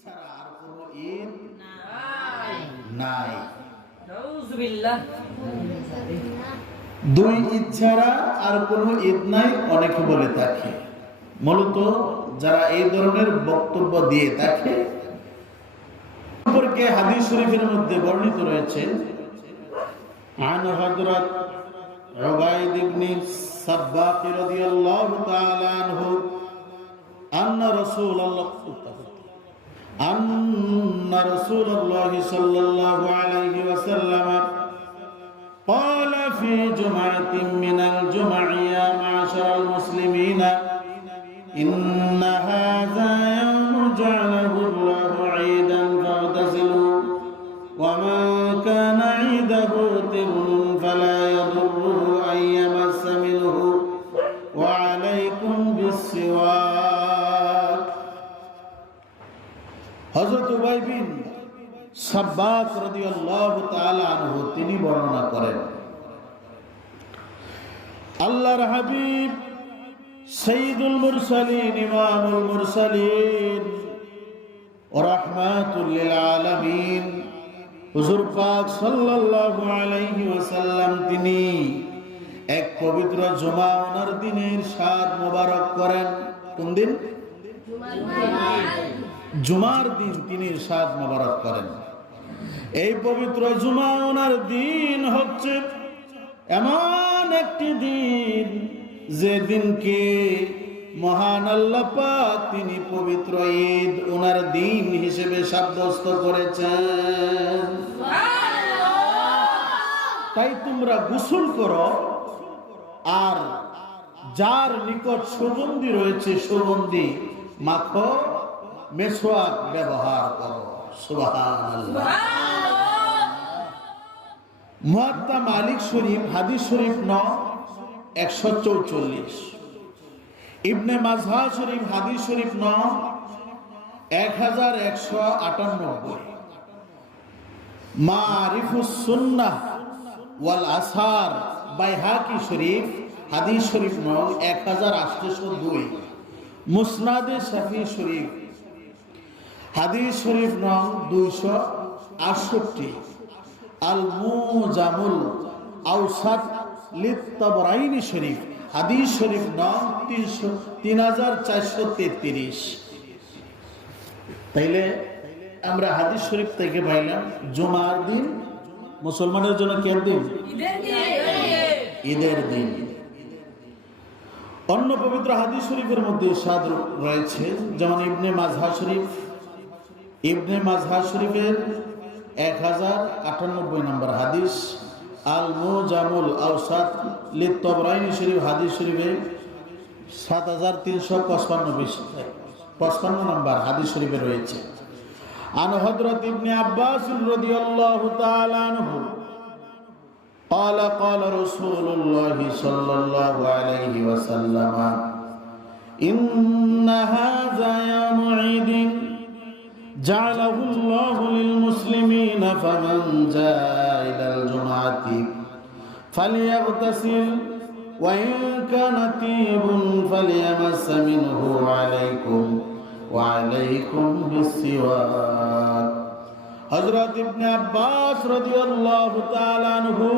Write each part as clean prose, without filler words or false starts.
ছাড়া আর কোনো ঈদ নাই। দুই ঈদ ছাড়া আর কোনো ঈদ নাই অনেকে বলে থাকে। মূলত যারা এই ধরনের বক্তব্য দিয়ে থাকে সম্পর্কে হাদিস শরীফের মধ্যে বর্ণিত রয়েছে, আন হযরত উবাইদ ইবনে সাব্বাক রাদিয়াল্লাহু তাআলা আনহু আন্না রাসূলুল্লাহ সাল্লাল্লাহু আলাইহি ওয়াসাল্লাম قال في جمعة من الجمع يا معشر المسلمين إن هذا يوم جعله الله عيدا فاغتسلوا ومن كان عيده تبن فلا يضره أن يمس منه وعليكم بالسواك. হযরত উবাই বিন সাব্বাক রাদিয়াল্লাহু তাআলা আনহু তিনি বর্ণনা করেন, আল্লাহর হাবিব সাইয়্যিদুল মুরসালিন ইমামুল মুরসালিন ওয়া রাহমাতুল লিল আলামিন হুজুর পাক সাল্লাল্লাহু আলাইহি ওয়াসাল্লাম তিনি এক পবিত্র জুমার দিনের সাত মোবারক করেন। কোন দিন? জুমার দিন তিনি সাত মোবারক করেন। এই পবিত্র জুমার দিন হচ্ছে এমন একটি দিন যে দিনকে মহান আল্লাহ পাক তিনি পবিত্র ঈদ ওনার দিন হিসেবে সাব্যস্ত করেছেন। তাই তোমরা গোসল করো আর যার নিকট সুগন্ধি রয়েছে সুগন্ধি মাখো, মেসওয়াক ব্যবহার করো। সুবহানাল্লাহ। মুয়াত্তা মালিক শরীফ হাদিস শরীফ 144, ইবনে মাজহা শরীফ হাদিস শরীফ 1198, মারিফুস সুন্নাহ ওয়াল আসার বাইহাকি শরীফ হাদিস শরীফ 1802, মুসনাদে শাফি শরীফ হাদিস শরীফ 268, আল মুজামুল আওসাত লিত-তাবরাইনি শরীফ হাদিস শরীফ 3433। তাইলে আমরা হাদিস শরীফ থেকে পাইলাম জুমার দিন মুসলমানের জন্য কোন দিন? ঈদের দিন। অন্য পবিত্র হাদিস শরীফের মধ্যে ইরশাদ রয়েছে, যেমন ইবনে মাজহা শরীফের 1098 নম্বর হাদিস, আল মুজামুল আওসাত লিত-তাবরাইনি শরীফ হাদিস শরীফে 7355 নম্বর হাদিস শরীফে রয়েছে। আন হযরত ইবনে আব্বাস রাদিয়াল্লাহু তাআলা আনহু قال قال رسول الله صلى الله عليه وسلم إن هذا يوم عيد جعله الله للمسلمين فمن جاء إلى الجمعة فليغتسل وإن كان طيب فليمس منه وعليكم بالسواك. হযরত ইবনে আব্বাস রাদিয়াল্লাহু তাআলা আনহু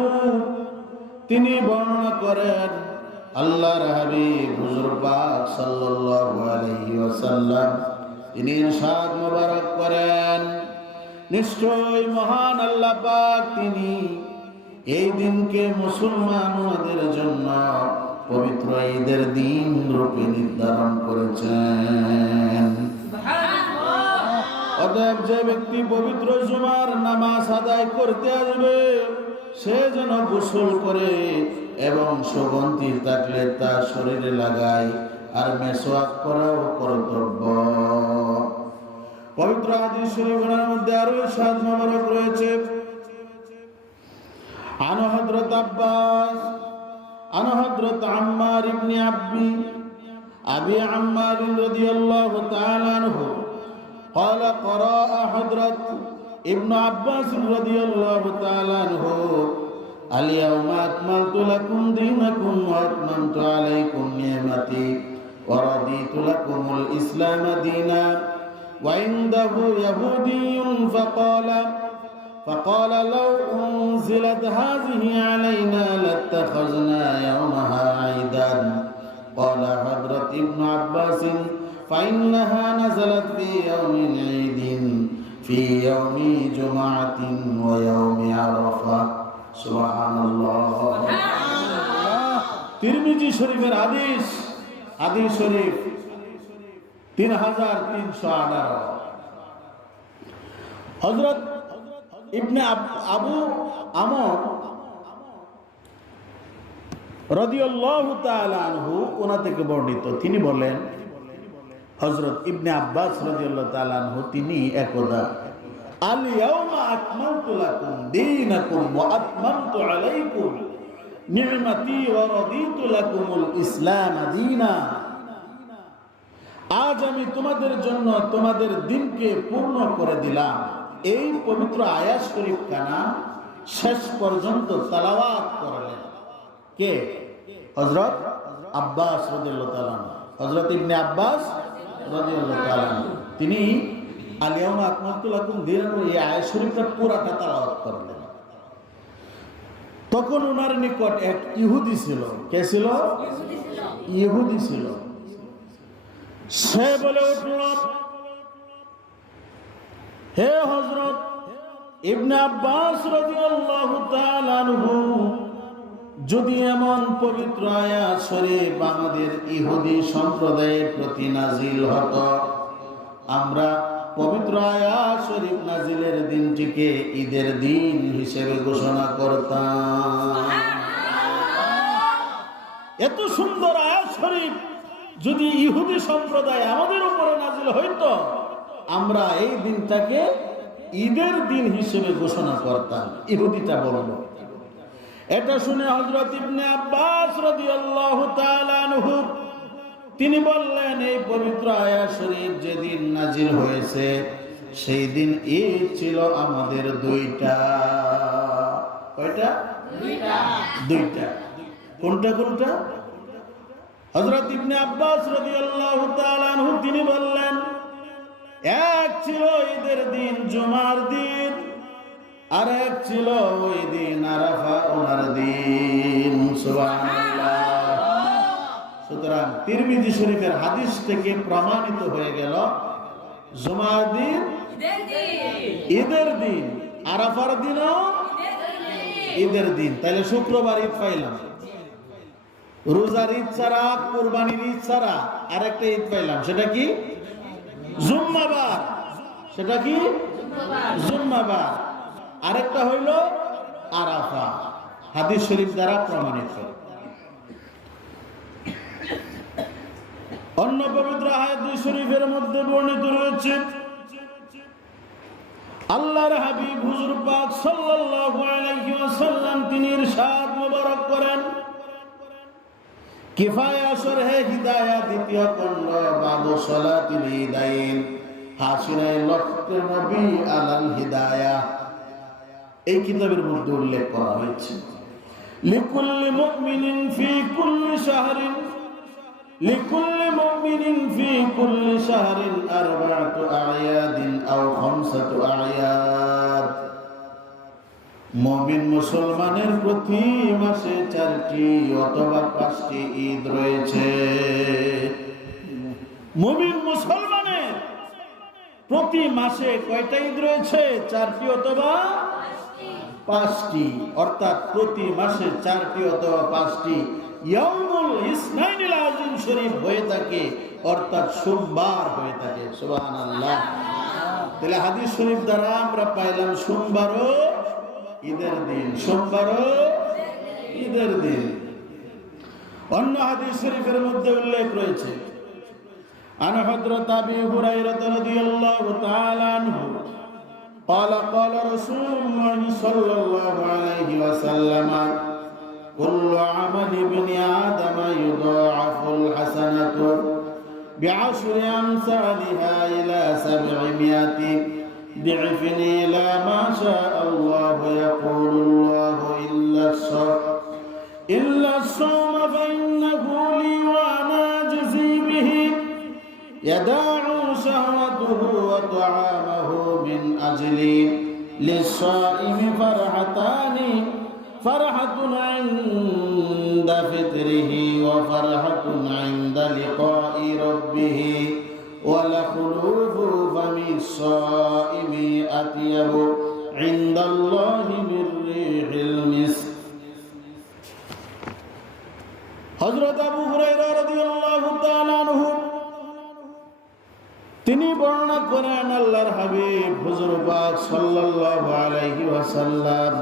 তিনি বর্ণনা করেন, আল্লাহর হাবিব হুজুর পাক সাল্লাল্লাহু আলাইহি ওয়াসাল্লাম তিনি ইরশাদ মোবারক করেন, নিশ্চয় মহান আল্লাহ পাক তিনি এই দিনকে মুসলমানদের জন্য পবিত্র ঈদের দিন রূপে নির্ধারণ করেছেন। অতএব যে ব্যক্তি পবিত্র জুমার নামাজ আদায় করতে আসবে সে যেন গোসল করে এবং সুগন্ধি থাকলে তা শরীরে লাগায়, আর মেসওয়াক করাও কর্তব্য। পবিত্র হাদিস শরীফের মধ্যে আরো ইরশাদ মোবারক রয়েছে, আন হযরত আব্বাস আন হযরত আম্মার ইবনে আবি আম্মার রাদিয়াল্লাহু তাআলা আনহু قال قرأ حضرت ابن عباس رضي الله تعالى عنه اليوم أكملت لكم دينكم وأتممت عليكم نعمتي ورضيت لكم الإسلام دينا وعنده يهودي فقال لو أنزلت هذه علينا لاتخذنا يومها عيدا. قال حضرت ابن عباس فإنها نزلت في يوم عيد في يوم جمعة ويوم عرفة. سبحان الله. তিরমিজি শরীফের হাদিস শরীফ 3318। হযরত ইবনে আবু আমর রাদিয়াল্লাহু তাআলা আনহু ওনা থেকে বর্ণিত, তিনি বলেন হযরত ইবনে আব্বাস রাদিয়াল্লাহু তাআলা আনহু তিনি একদা আল ইয়াউমা আকমালতু লাকুম দীনাকুম ওয়া আতমামতু আলাইকুম নি'মাতি ওয়া রাদিতু লাকুমুল ইসলাম দীনা। আজ আমি তোমাদের জন্য তোমাদের দিনকে পূর্ণ করে দিলাম। এই পবিত্র আয়াত শরীফ কানা শেষ পর্যন্ত তেলাওয়াত করলেন কে? হযরত আব্বাস রাদিয়াল্লাহু তাআলা, হযরত ইবনে আব্বাস রাদিয়াল্লাহু তাআলা। তিনি আল ইয়াউমা আকমালতু লাকুম দীনাকুম এই আয়াত শরীফটা পুরাটা তেলাওয়াত করলেন। তখন ওনার নিকট এক ইহুদি ছিল। কে ছিল? ইহুদি ছিল। সে বলে উঠল, হে হযরত ইবনে আব্বাস রাদিয়াল্লাহু তাআলা আনহু, যদি এমন পবিত্র আয়াত শরীফ আমাদের ইহুদি সম্প্রদায়ের প্রতি নাজিল হতো, আমরা পবিত্র আয়াত শরীফ নাজিলের দিনটিকে ঈদের দিন হিসেবে ঘোষণা করতাম। এত সুন্দর আয়াত শরীফ যদি ইহুদি সম্প্রদায় আমাদের উপরে নাজিল হইতো, আমরা এই দিনটাকে ঈদের দিন হিসেবে ঘোষণা করতাম। ইহুদিটা বলল। এটা শুনে হযরত ইবনে আব্বাস রাদিয়াল্লাহু তাআলা আনহু তিনি বললেন, এই পবিত্র আয়াত শরীফ যেদিন নাজিল হয়েছে সেই দিন ঈদ ছিল আমাদের দুইটা। কয়টা? দুইটা। কোনটা কোনটা? হযরত ইবনে আব্বাস রাদিয়াল্লাহু তাআলা আনহু তিনি বললেন, এক ছিল ঈদের দিন জুমার দিন, আর এক ছিল ওই দিন আরাফা ওনার দিন। সুবহানাল্লাহ। সুতরাং তিরমিজি শরীফের হাদিস থেকে প্রমাণিত হয়ে গেল জুমার দিন ঈদের দিন, আরাফার দিনও ঈদের দিন। তাহলে শুক্রবার ঈদ পাইলাম, রোজার ঈদ ছাড়া, কুরবানির ঈদ ছাড়া আরেকটা ঈদ পাইলাম, সেটা কি? জুম্মাবার। সেটা কি? জুম্মাবার। আরেকটা হইল আরাফা, হাদিস শরীফ দ্বারা প্রমাণিত। অন্য পবিত্র হাদিস শরীফের মধ্যে বর্ণিত রয়েছে, আল্লাহর হাবিব হুজুর পাক সাল্লাল্লাহু আলাইহি ওয়াসাল্লাম তিনি ইরশাদ মুবারক করেন, কিফায়া শরহে হিদায়াত দ্বিতীয় খণ্ড বাবু সালাতিল ঈদাইন হাসিনায়ে লক্ষ্য নবী আলাল হিদায়াহ, এই কিতাবের মধ্যে উল্লেখ করা হয়েছে, লিকুল্লি মুমিনিন ফি কুল্লি শাহরিন লিকুল্লি মুমিনিন ফি কুল্লি শাহরিন আরবা'তু আ'য়াদিন আও খামসাতু আ'য়াদ। মুমিন মুসলমানের প্রতি মাসে 4টি অথবা 5টি ঈদ রয়েছে। মুমিন মুসলমানের প্রতি মাসে কয়টা ঈদ রয়েছে? 4টি অথবা 5টি, অর্থাৎ প্রতি মাসে 4টি অথবা 5টি ইয়াউমুল ইসনাইনিল আযীম শরীফ হয়ে থাকে, অর্থাৎ সোমবার হয়ে থাকে। সুবহানাল্লাহ। তাহলে হাদিস শরীফ দ্বারা আমরা পাইলাম সোমবারও ঈদের দিন, সোমবারও ঈদের দিন। অন্য হাদিস শরীফের মধ্যে উল্লেখ রয়েছে, আন হযরত আবী হুরায়রা রাদিয়াল্লাহু তাআলা আনহু قال قال رسول الله صلى الله عليه وسلم كل عمل ابن آدم يضاعف الحسنة بعشر أمثالها إلى 700 ضعف إلى ما شاء الله. يقول الله إلا الصوم فإنه لي وأنا أجزي به. يداع শাহওয়াতুহু ওয়া তুআমাহু মিন আজলি লিস-সাইমি ফারহাতানি ফারহাতুন ইনদা ফিতরিহি ওয়া ফারহাতুন ইনদা লিকাই রাব্বিহি ওয়া লাখুলুফু ফামিস-সাইমি আতিয়াবু ইনদাল্লাহি মির রিহিল মিস্ক। হযরত আবু হুরায়রা রাদিয়াল্লাহু তাআলা আনহু তিনি বর্ণনা করেন, আল্লাহর হাবিব হুজুর পাক সাল্লাল্লাহু আলাইহি ওয়াসাল্লাম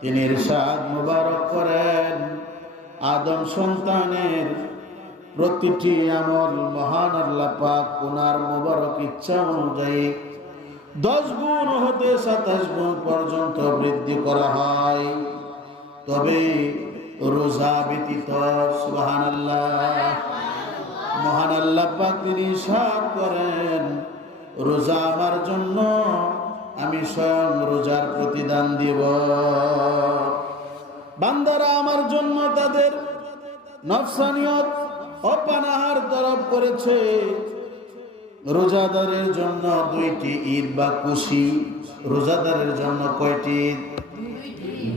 তিনি ইরশাদ মুবারক করেন, আদম সন্তানের প্রতিটি আমল মহান আল্লাহ পাক ওনার মুবারক ইচ্ছা অনুযায়ী 10 গুণ হতে 27 গুণ পর্যন্ত বৃদ্ধি করা হয়। তবে রোজা ব্যতীত, সুবহানাল্লাহ, মহান আল্লাহ পাক তিনি ইরশাদ করেন, রোজা আমার জন্য, আমি স্বয়ং রোজার প্রতিদান দিব। বান্দারা আমার জন্য তাদের নফসানিয়ত ও পানাহার তরফ করেছে। রোজাদারের জন্য 2টি ঈদ বা খুশি। রোজাদারের জন্য কয়টি ঈদ?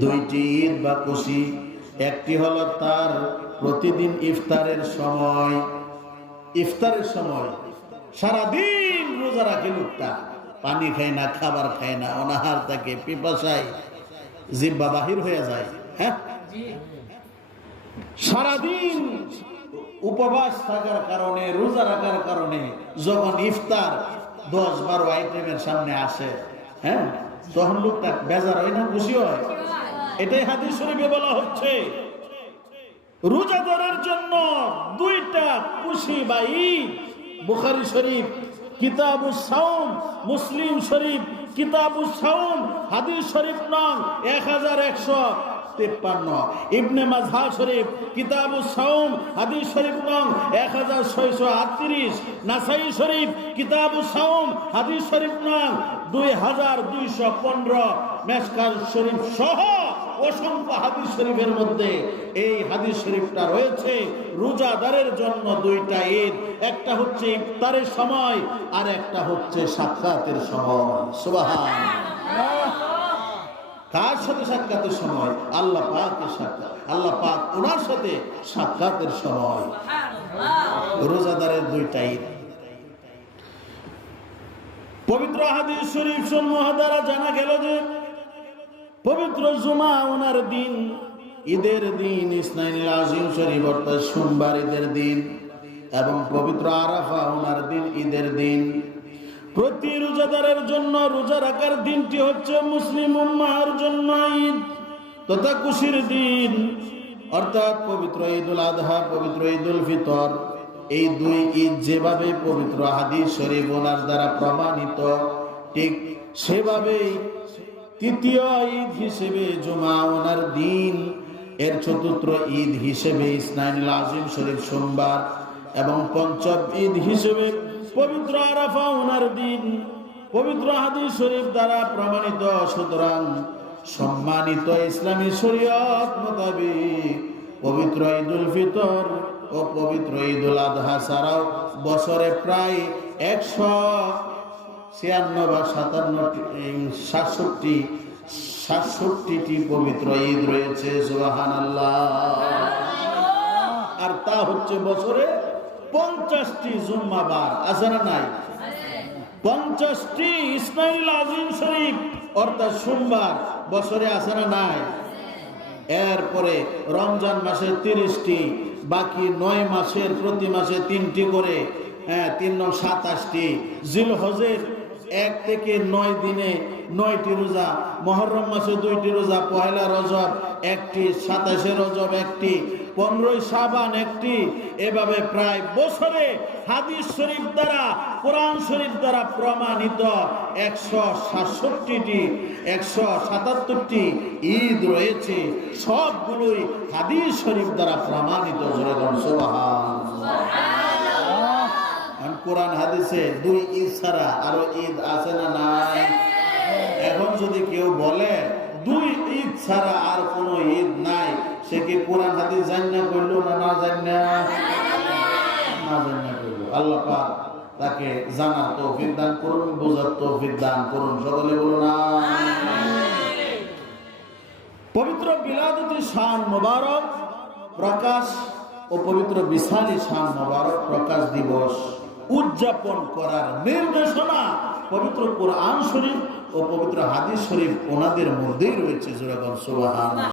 2টি ঈদ বা খুশি। একটি হলো তার প্রতিদিন ইফতারের সময়। ইফতারের সময় সারাদিন রোজা রাখে লোকটা, পানি খায় না, খাবার খায় না, অনাহার থাকে, পিপাসায় জিহ্বা বাহির হয়ে যায়। হ্যাঁ, সারাদিন উপবাস থাকার কারণে, রোজা রাখার কারণে যখন ইফতার 10-12 আইটেমের সামনে আসে, হ্যাঁ, তখন লোকটা বেজার হয় না, খুশি হয়? এটাই হাদিস শরীফে বলা হচ্ছে, রোজাদারের জন্য 2টা খুশি বা ঈদ। বুখারী শরীফ কিতাবুস সাওম, মুসলিম শরীফ কিতাবুস সাওম, হাদিস শরীফ নং 1153, ইবনে মাজাহ শরীফ কিতাবুস সাওম, হাদিস শরীফ নং 1638, নাসাই শরীফ কিতাবুস সাওম, হাদিস শরীফ নং 2215, মেশকাত শরীফ সহ অসংখ্য হাদিস শরীফের মধ্যে এই হাদিস শরীফটা রয়েছে। রোজাদারের জন্য 2টা ঈদ, একটা হচ্ছে ইফতারের সময় আর একটা হচ্ছে সাক্ষাতের সময়। সুবহানাল্লাহ। কার সাথে সাক্ষাতের সময়? আল্লাহ পাকের সাথে। আল্লাহ পাক ওনার সাথে সাক্ষাতের সময়। রোজাদারের 2টা ঈদ। পবিত্র হাদিস শরীফ সমূহ দ্বারা জানা গেল যে পবিত্র জুমা ওনার দিন, ঈদের দিন, ইসনাইনুল আযীম শরীফ অর্থাৎ সোমবার ঈদের দিন, এবং পবিত্র আরাফা ওনার দিন, ঈদের দিন। প্রতি রোজাদারের জন্য রোজা রাখার দিনটি হচ্ছে মুসলিম উম্মাহর জন্য ঈদ তথা খুশির দিন, অর্থাৎ পবিত্র ঈদুল আযহা, পবিত্র ঈদুল ফিতর। এই 2 ঈদ যেভাবে পবিত্র হাদিস শরীফ ওনার দ্বারা প্রমাণিত, ঠিক সেভাবেই 3য় ঈদ হিসেবে জুমা ওনার দিন, এর 4র্থ ঈদ হিসেবে ইসনাইনুল আযীম শরীফ সোমবার, এবং 5ম ঈদ হিসেবে পবিত্র আরাফা ওনার দিন পবিত্র হাদিস শরীফ দ্বারা প্রমাণিত। সুতরাং সম্মানিত ইসলামী শরীয়ত মোতাবেক পবিত্র ঈদুল ফিতর ও পবিত্র ঈদুল আযহা ছাড়াও বছরে প্রায় 156 বা 67টি পবিত্র ঈদ রয়েছে। সুবহানাল্লাহ। আর তা হচ্ছে বছরে 50টি জুম্মাবার আছে না নাই? 50টি ইসমাইল আযীম শরীফ অর্থাৎ সোমবার বছরে আছে না নাই? এরপরে রমজান মাসে 30টি, বাকি 9 মাসের প্রতি মাসে 3টি করে, 3 × 27টি। জিলহজের 1 থেকে 9 দিনে 9টি রোজা, মুহররম মাসে 2টি রোজা, পহেলা রজব 1টি, 27শে রজব 1টি, 15ই শাবান 1টি। এভাবে প্রায় বছরে হাদিস শরীফ দ্বারা, কোরআন শরীফ দ্বারা প্রমাণিত 177টি ঈদ রয়েছে। সবগুলোই হাদিস শরীফ দ্বারা প্রমাণিত। কোরআন হাদিসে 2 ঈদ ছাড়া আরো ঈদ আছে না নাই? এখন যদি কেউ বলে 2 ঈদ ছাড়া আর কোনো ঈদ নাই, সে কি কোরআন হাদিস জান না করলো না না জান না? না জান না করলো। আল্লাহ পাক তাকে জানার তৌফিক দান করুন, বোঝার তৌফিক দান করুন। সকলে বলুন আমিন। পবিত্র বিলাদুতি শান মোবারক প্রকাশ ও পবিত্র বিশালী শান মোবারক প্রকাশ দিবস উদযাপন করার নির্দেশনা পবিত্র কোরআন শরীফ ও পবিত্র হাদিস শরীফ ওনাদের মধ্যেই রয়েছে। সুবহানাল্লাহ।